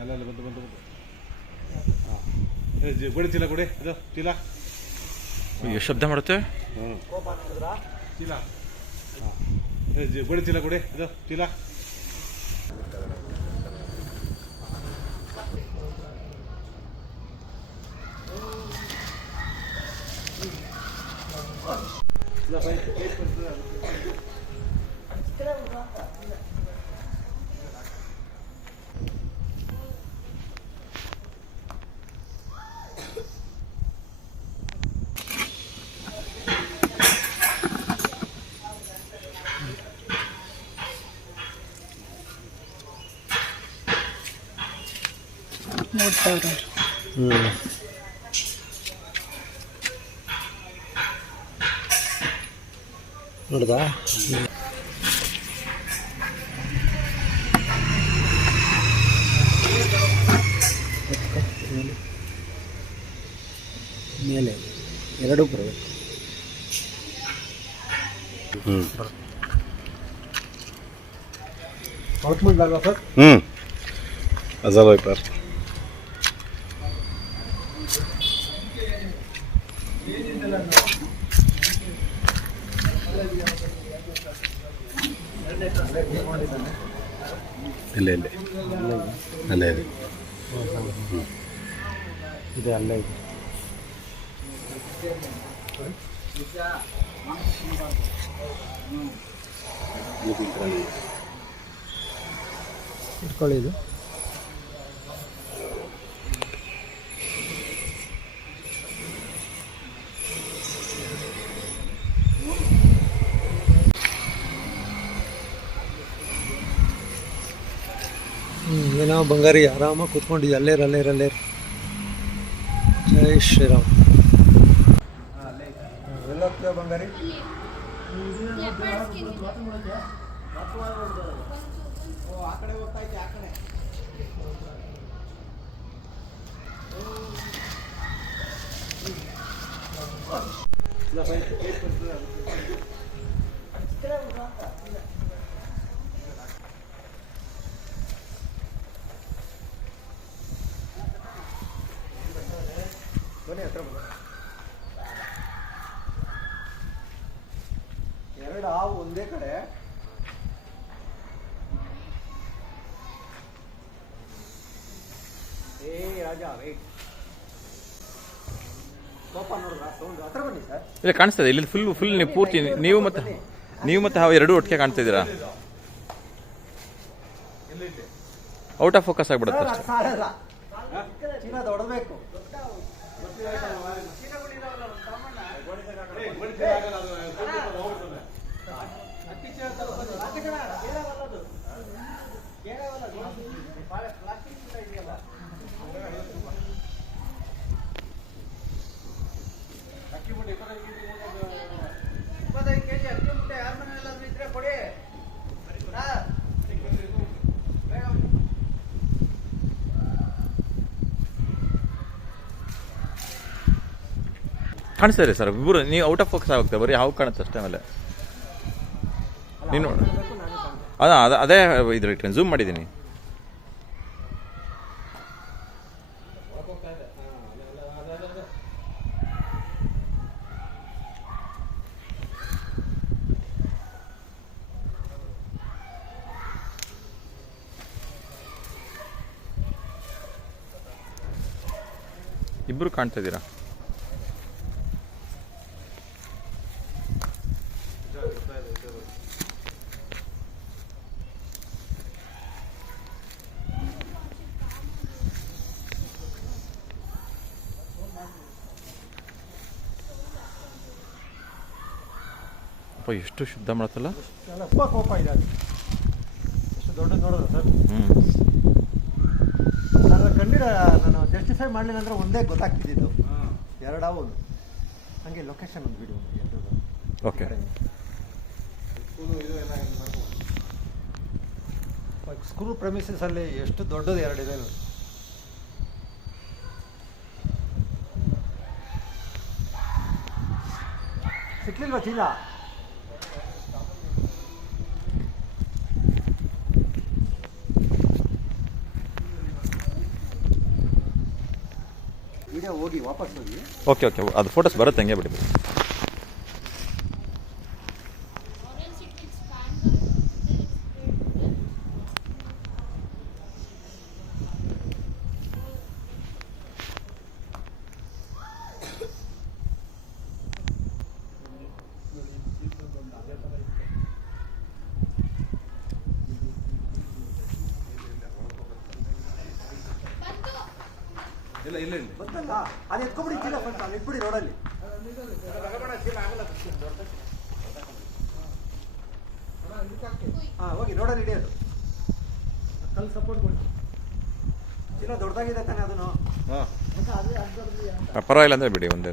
ಅಲ್ಲ ಅಲ್ಲ ಬಂತು ಬಂತು ಬಂತು ಹಾಂ. ಕೊಡಿ ಚೀಲ ಕೊಡಿ. ಅದು ಚೀಲ. ಎಷ್ಟು ಶಬ್ದ ಮಾಡುತ್ತೆ? ಹ್ಞೂ ಚೀಲ. ಹಾಂ. ಕೊಡಿ ಚೀಲ ಕೊಡಿ. ಅದು ಚೀಲ. ನೋಡ್ತಾವ್ರೆ. ನೋಡ್ದಾ? ಮೇಲೆ ಎರಡು ಬರಬೇಕು. ಸರ್ ಹ್ಞೂ ಅಜಲ್ ವೈಪರ್ ಇಲ್ಲ ಇಲ್ಲ. ಅಲ್ಲೇ ಇದೆ ಇದೆ ಅಲ್ಲೇ ಇದೆ. ಇಟ್ಕೊಳ್ಳಿ ಇದು. ಹ್ಮ್, ಏನೋ ಬಂಗಾರಿ ಆರಾಮಾಗಿ ಕೂತ್ಕೊಂಡಿದ್ದೆ ಅಲ್ಲೇ ಅಲ್ಲೇರು ಅಲ್ಲೇ ಜೈ ಶ್ರೀರಾಮ್. ಇರು. ಜೈ ಹತ್ರ ಎರಡು ಹಾವು ಒಂದೇ ಕಡೆ. ಏ ರಾಜ ವೇಟ್ ಇಲ್ಲ ಕಾಣಿಸ್ತದೆ ಇಲ್ಲಿ ಫುಲ್ ಫುಲ್ ನೀವು ಪೂರ್ತಿ ನೀವು ಮತ್ತೆ ನೀವು ಮತ್ತೆ ಹಾವು ಎರಡೂ ಒಟ್ಟಿಗೆ ಕಾಣ್ತಾ ಇದ್ದೀರಾ ಔಟ್ ಆಫ್ ಫೋಕಸ್ ಆಗ್ಬಿಡುತ್ತೆ ಚಿನ್ನ ಅಷ್ಟೇ ಅದು ಕಾಣಿಸ್ತಾ ಇದೆ ಸರ್. ಇಬ್ಬರು ನೀವು ಔಟ್ ಆಫ್ ಫೋಕಸ್ ಆಗುತ್ತೆ ಬರೀ ಹಾವು ಕಾಣುತ್ತೆ ಅಷ್ಟೇ ಆಮೇಲೆ ನೀನು ಅದ ಅದ, ಅದೇ ಇದ್ರ ಇಟ್ಕೊಂಡು ಝೂಮ್ ಮಾಡಿದ್ದೀನಿ. ಇಬ್ಬರು ಕಾಣ್ತಾ ಇದ್ದೀರಾ? ಅಪ್ಪ ಎಷ್ಟು ಶುದ್ಧ ಮಾಡತ್ತಲ್ಲ ಇದೆ ನಾನು ಕಂಡಿರ ನಾನು ಜಸ್ಟಿಫೈ ಮಾಡಲಿಲ್ಲ ಅಂದ್ರೆ ಒಂದೇ ಗೊತ್ತಾಗ್ತಿದ್ದು ಎರಡು ಒಂದು ಹಂಗೆ ಲೊಕೇಶನ್ ಒಂದು ವಿಡಿಯೋ ಓಕೆ ಸ್ಕ್ರೂ ಪ್ರಮಿಸಸ್ ಅಲ್ಲಿ ಎಷ್ಟು ದೊಡ್ಡದು ಎರಡಿದೆ ನೋಡಿ. ಸಿಕ್ಲಿಲ್ವಾ ಚೀಲ? ಹಂಗೆ ವಾಪಸ್ ಹೋಗಿ. Okay okay. ಅದು ಫೋಟೋಸ್ ಬರುತ್ತೆ ಹಂಗೆ ಬಿಡಿ. ಇಲ್ಲ ಇಲ್ಲ ಇಲ್ಲ. ಗೊತ್ತಲ್ಲ? ಅದು ಎತ್ಕೊಬಿಡಿ ಚೀಲ ಫಸ್ಟ್ ಅಲ್ಲಿ ಇಟ್ಬಿಡಿ ರೋಡಲ್ಲಿ. ಹಾಂ ಹೋಗಿ ರೋಡಲ್ಲಿ ಅದು ಕಲ್ ಸಪೋರ್ಟ್ ಕೊಡಿ. ಚೀಲ ದೊಡ್ಡದಾಗಿದೆ ತಾನೆ ಅದನ್ನು. ಹಾಂ. ಪರವಾಗಿಲ್ಲ ಅಂದರೆ ಬಿಡಿ ಒಂದೇ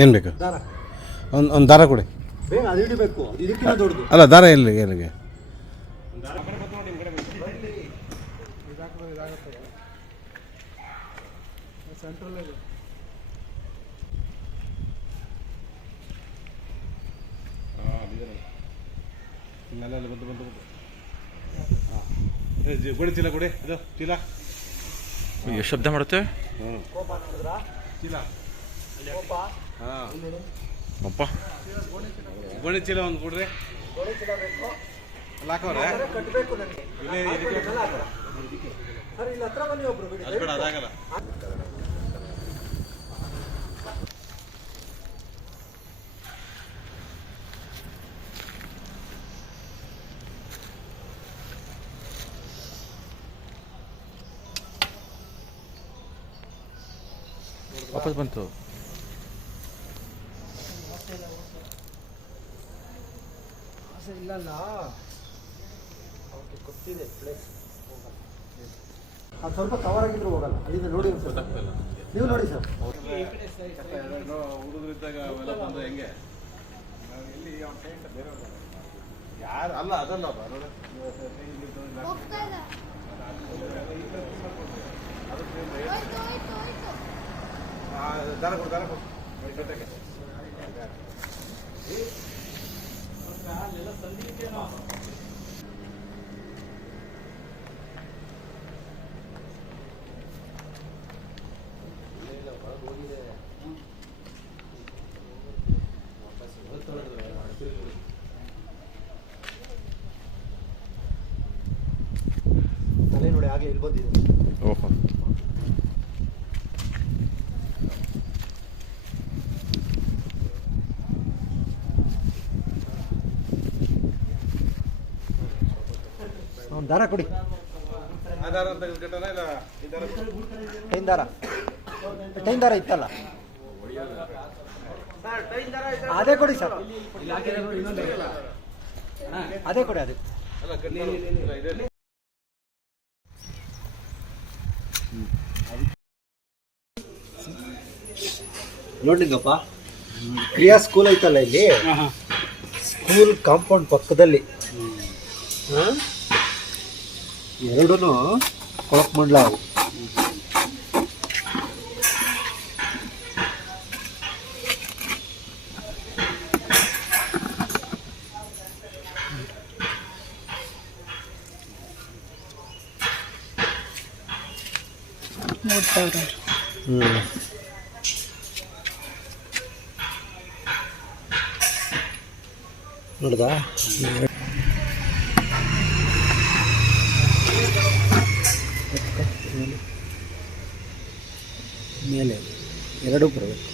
ಏನು ಬೇಕು? ದಾರ. ಒಂದು ಒಂದು ದಾರ ಕೊಡಿ. ಬೇಗ ಅದು ಹಿಡಿಬೇಕು. ಅದು ಇದಕ್ಕಿಂತ ದೊಡ್ಡದು. ಅಲ್ಲ ದಾರ ಎಲ್ಲಿ ಎಲ್ಲಿಗೆ? ಬಂದು ಗೋಡೆ ಚೀಲ ಕೊಡಿ ಇದು ಚೀಲ ಎಷ್ಟು ಶಬ್ದ ಮಾಡುತ್ತೆ? ಹ್ಞೂ ಚೀಲ ಹಾಂ ಅಪ್ಪ ಗೋಣಿ ಚೀಲ ಒಂದು ಕೊಡ್ರಿ. ಹಾಕವ್ರೆ ನನಗೆ. ಇಲ್ಲೇ ಇದಕ್ಕೆ ಸರ್ ಇಲ್ಲಿ ಹತ್ರ ಬನ್ನಿ ಅದು ಬೇಡ ಅದಾಗಲ್ಲ. ವಾಪಸ್ ಬಂತು. ಇಲ್ಲಲ್ಲ? ಅವ್ರಿಗೆ ಕೊಟ್ಟಿದೆ ಪ್ಲೇಸ್ ಅದು ಸ್ವಲ್ಪ ಕವರ್ ಆಗಿದ್ರು ಹೋಗಲ್ಲ. ಅಲ್ಲಿಂದ ನೋಡಿ ಸರ್ ನೀವು ನೋಡಿ ಸರ್. ಹುಡುಗರಿದ್ದಾಗ ಅವೆಲ್ಲ ಬಂದು ಹೆಂಗೆ? ಯಾರು? ಅಲ್ಲ ಅದಲ್ಲ ಬರೋದು ಹೋಗ್ತಾ ಇಲ್ಲ ಹೋಯ್ತು ಹೋಯ್ತು ಹೋಯ್ತು ದಾರ ಕೊಡು ದಾರ ಕೊಡು. ಜೊತೆಗೆ ನೋಡಿ ಹಾಗೆ ಇಲ್ಲಿ ಬಂದಿದೆ ಒಂದು ದಾರ ಕೊಡಿ. ಟೈನ್ ದಾರ. ಟೈನ್ ದಾರ ಇತ್ತಲ್ಲ? ಅದೇ ಕೊಡಿ ಸರ್. ಅದೇ ಕೊಡಿ ಅದೇ. ನೋಡ್ಲಿಂಗಪ್ಪ ಕ್ರಿಯಾ ಸ್ಕೂಲ್ ಐತಲ್ಲ ಇಲ್ಲಿ? ಸ್ಕೂಲ್ ಕಾಂಪೌಂಡ್ ಪಕ್ಕದಲ್ಲಿ. ಎರಡೂ ಕೊಳಕ್ ಮಂಡ್ಲ? ಅವು ಹ್ಮ್. ನೋಡ್ದಾ? ಎರಡೂ ಬರಬೇಕು.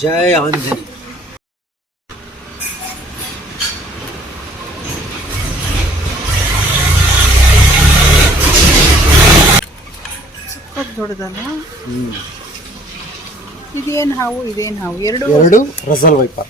ಜಯ ಆಂಜನೇಯ ದೊಡ್ಡದಲ್ಲ? ದೊಡ್ಡದಲ್ಲ ಇದೇನು ಹಾವು ಇದೇನು ಹಾವು? ಎರಡು ಎರಡು ರಸಲ್ ವೈಪರ್.